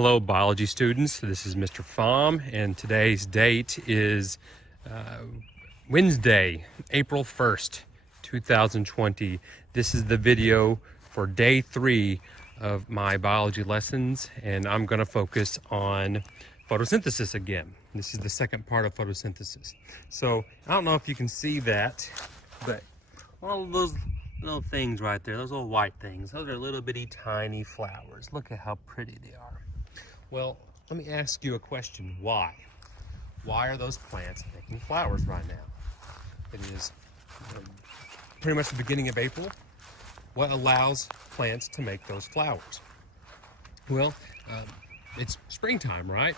Hello biology students, this is Mr. Pham and today's date is Wednesday, April 1st, 2020. This is the video for day 3 of my biology lessons, and I'm going to focus on photosynthesis again. This is the second part of photosynthesis. So I don't know if you can see that, but all of those little things right there, those little white things, those are little bitty tiny flowers. Look at how pretty they are. Well, let me ask you a question. Why? Why are those plants making flowers right now? It is pretty much the beginning of April. What allows plants to make those flowers? Well, it's springtime, right?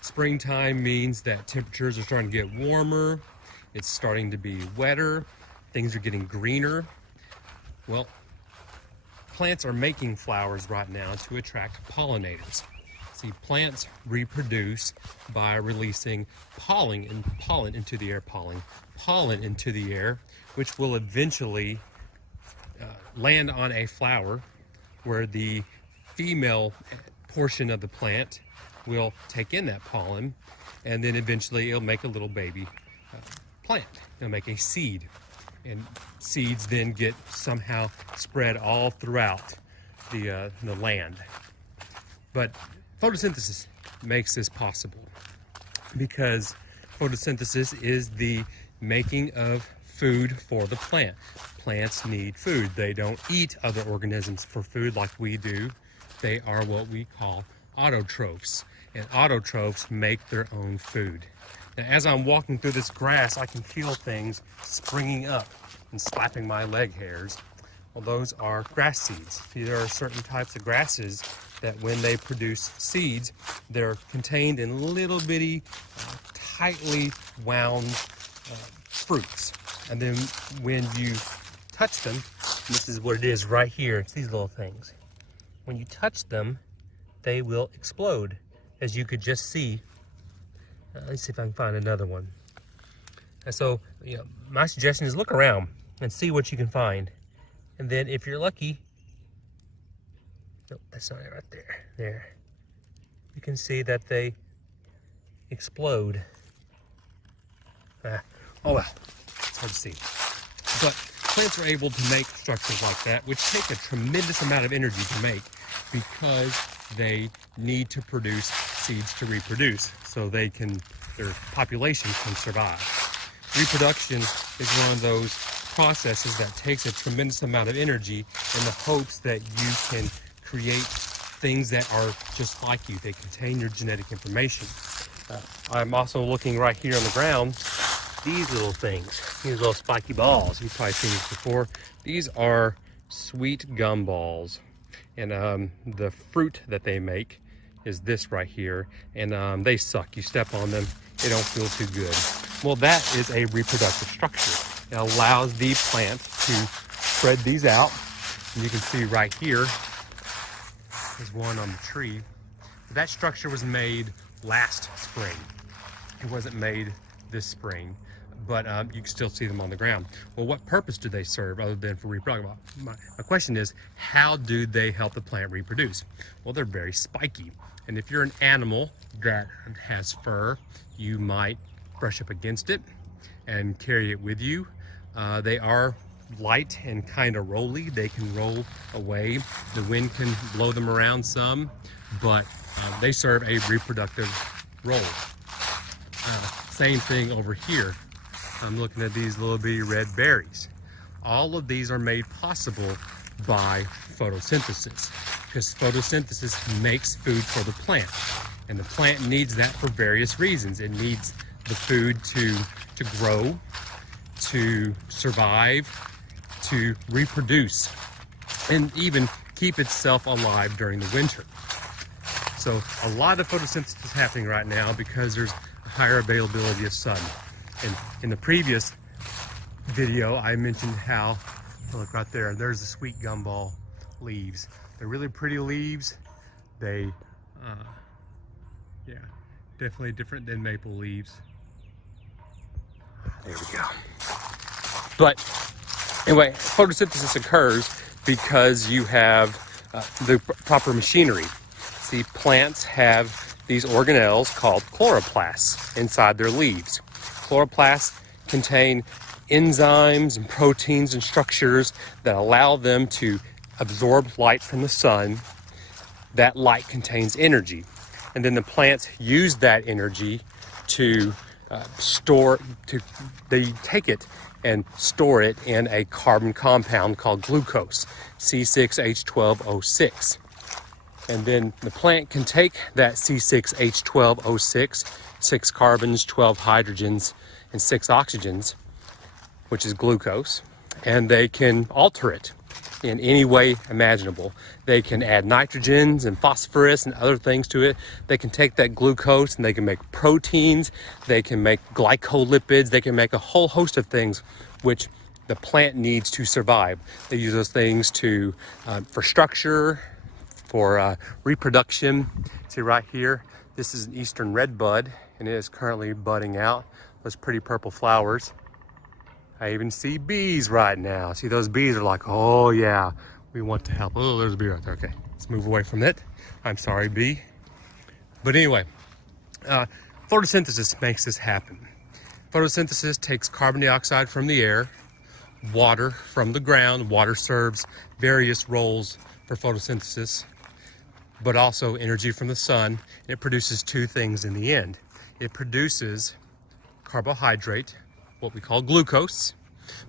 Springtime means that temperatures are starting to get warmer. It's starting to be wetter. Things are getting greener. Well, plants are making flowers right now to attract pollinators. See, plants reproduce by releasing pollen into the air, which will eventually land on a flower where the female portion of the plant will take in that pollen, and then eventually it'll make a little baby plant. It'll make a seed, and seeds then get somehow spread all throughout the land. But photosynthesis makes this possible because photosynthesis is the making of food for the plant. Plants need food. They don't eat other organisms for food like we do. They are what we call autotrophs, and autotrophs make their own food. Now, as I'm walking through this grass, I can feel things springing up and slapping my leg hairs. Well, those are grass seeds. There are certain types of grasses that when they produce seeds, they're contained in little bitty, tightly wound fruits. And then when you touch them, this is what it is right here, it's these little things. When you touch them, they will explode, as you could just see. Let's see if I can find another one. And so, my suggestion is look around and see what you can find. And then if you're lucky, nope, that's not it right there. There. You can see that they explode. Oh well, it's hard to see. But plants are able to make structures like that, which take a tremendous amount of energy to make because they need to produce seeds to reproduce so their population can survive. Reproduction is one of those processes that takes a tremendous amount of energy in the hopes that you can create things that are just like you. They contain your genetic information. I'm also looking right here on the ground, these little things, these little spiky balls. You've probably seen these before. These are sweet gum balls, and the fruit that they make is this right here, and they suck. You step on them, they don't feel too good. Well, that is a reproductive structure. It allows the plant to spread these out. And you can see right here, there's one on the tree. That structure was made last spring. It wasn't made this spring, but you can still see them on the ground. Well, what purpose do they serve other than for reproduction? My question is, how do they help the plant reproduce? Well, they're very spiky. And if you're an animal that has fur, you might brush up against it and carry it with you. They are light and kind of rolly. They can roll away. The wind can blow them around some, but they serve a reproductive role. Same thing over here. I'm looking at these little bitty red berries. All of these are made possible by photosynthesis, because photosynthesis makes food for the plant, and the plant needs that for various reasons. It needs the food to grow, to survive, to reproduce, and even keep itself alive during the winter. So a lot of photosynthesis is happening right now because there's a higher availability of sun. And in the previous video, I mentioned how, look right there, there's the sweet gumball leaves. They're really pretty leaves. They, yeah, definitely different than maple leaves. There we go. But anyway, photosynthesis occurs because you have the proper machinery. See, plants have these organelles called chloroplasts inside their leaves. Chloroplasts contain enzymes and proteins and structures that allow them to absorb light from the sun. That light contains energy. And then the plants use that energy to they take it and store it in a carbon compound called glucose, C6H12O6. And then the plant can take that C6H12O6, 6 carbons, 12 hydrogens, and 6 oxygens, which is glucose, and they can alter it in any way imaginable. They can add nitrogens and phosphorus and other things to it. They can take that glucose and they can make proteins, they can make glycolipids, they can make a whole host of things which the plant needs to survive. They use those things for structure, for reproduction. See right here, this is an eastern redbud, and it is currently budding out those pretty purple flowers. I even see bees right now. See, those bees are like, oh yeah, we want to help. Oh, there's a bee right there. Okay, let's move away from it. I'm sorry, bee. But anyway, photosynthesis makes this happen. Photosynthesis takes carbon dioxide from the air, water from the ground. Water serves various roles for photosynthesis, but also energy from the sun. It produces two things in the end. It produces carbohydrate, what we call glucose,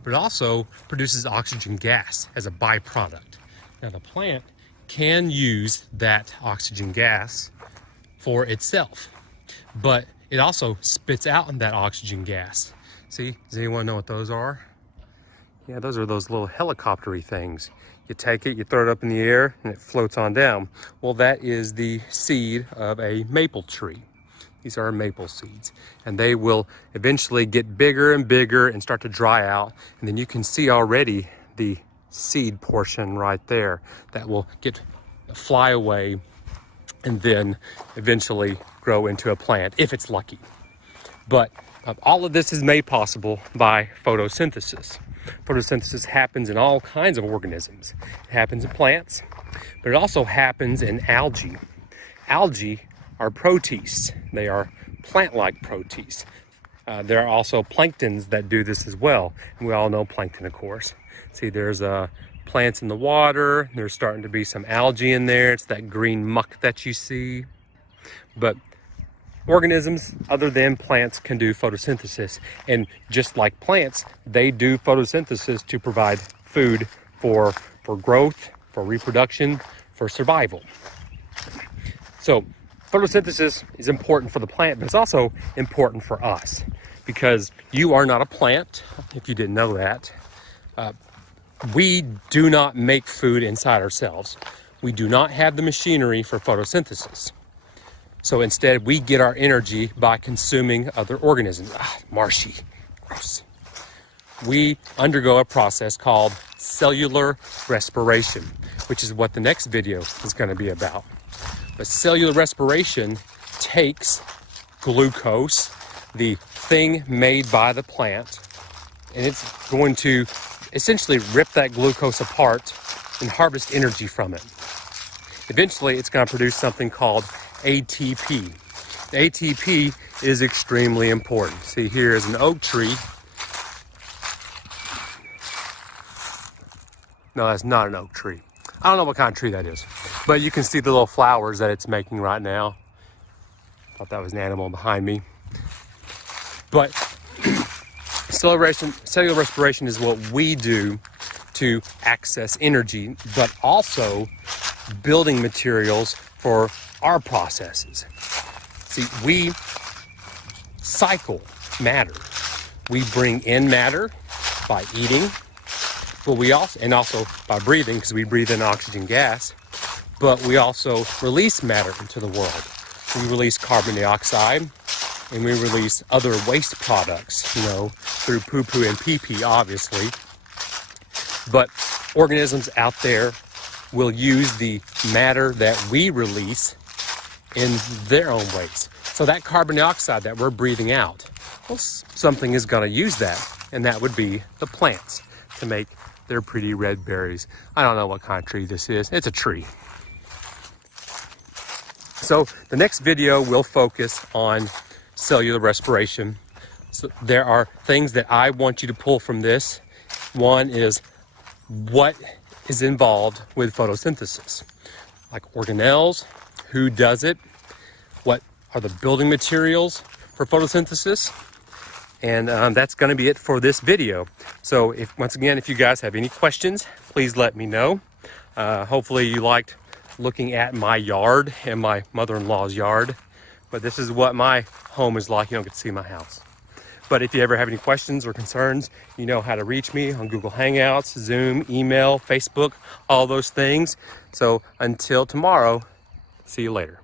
but it also produces oxygen gas as a byproduct. Now the plant can use that oxygen gas for itself, but it also spits out that oxygen gas. See, does anyone know what those are? Yeah, those are those little helicopter-y things. You take it, you throw it up in the air, and it floats on down. Well, that is the seed of a maple tree. These are maple seeds, and they will eventually get bigger and bigger and start to dry out. And then you can see already the seed portion right there that will fly away and then eventually grow into a plant if it's lucky. But all of this is made possible by photosynthesis. Photosynthesis happens in all kinds of organisms. It happens in plants, but it also happens in algae. Algae are protists. They are plant-like protists. There are also planktons that do this as well. And we all know plankton, of course. See, there's plants in the water. There's starting to be some algae in there. It's that green muck that you see. But organisms other than plants can do photosynthesis. And just like plants, they do photosynthesis to provide food for growth, for reproduction, for survival. So photosynthesis is important for the plant, but it's also important for us because you are not a plant, if you didn't know that. We do not make food inside ourselves. We do not have the machinery for photosynthesis. So instead, we get our energy by consuming other organisms. Marshy, gross. We undergo a process called cellular respiration, which is what the next video is going to be about. But cellular respiration takes glucose, the thing made by the plant, and it's going to essentially rip that glucose apart and harvest energy from it. Eventually, it's going to produce something called ATP. ATP is extremely important. See, here is an oak tree. No, that's not an oak tree. I don't know what kind of tree that is, but you can see the little flowers that it's making right now. Thought that was an animal behind me. But cellular respiration is what we do to access energy, but also building materials for our processes. See, we cycle matter. We bring in matter by eating, but we also by breathing, because we breathe in oxygen gas, but we also release matter into the world. We release carbon dioxide, and we release other waste products, through poo-poo and pee-pee, obviously. But organisms out there will use the matter that we release in their own ways. So that carbon dioxide that we're breathing out, well, something is going to use that, and that would be the plants to make their pretty red berries. I don't know what kind of tree this is. It's a tree. So the next video will focus on cellular respiration. So there are things that I want you to pull from this. One is what is involved with photosynthesis, like organelles, who does it, what are the building materials for photosynthesis, and that's going to be it for this video. So once again, if you guys have any questions, please let me know. Hopefully you liked looking at my yard and my mother-in-law's yard, but this is what my home is like. You don't get to see my house. But if you ever have any questions or concerns, you know how to reach me on Google Hangouts, Zoom, email, Facebook, all those things. So until tomorrow, see you later.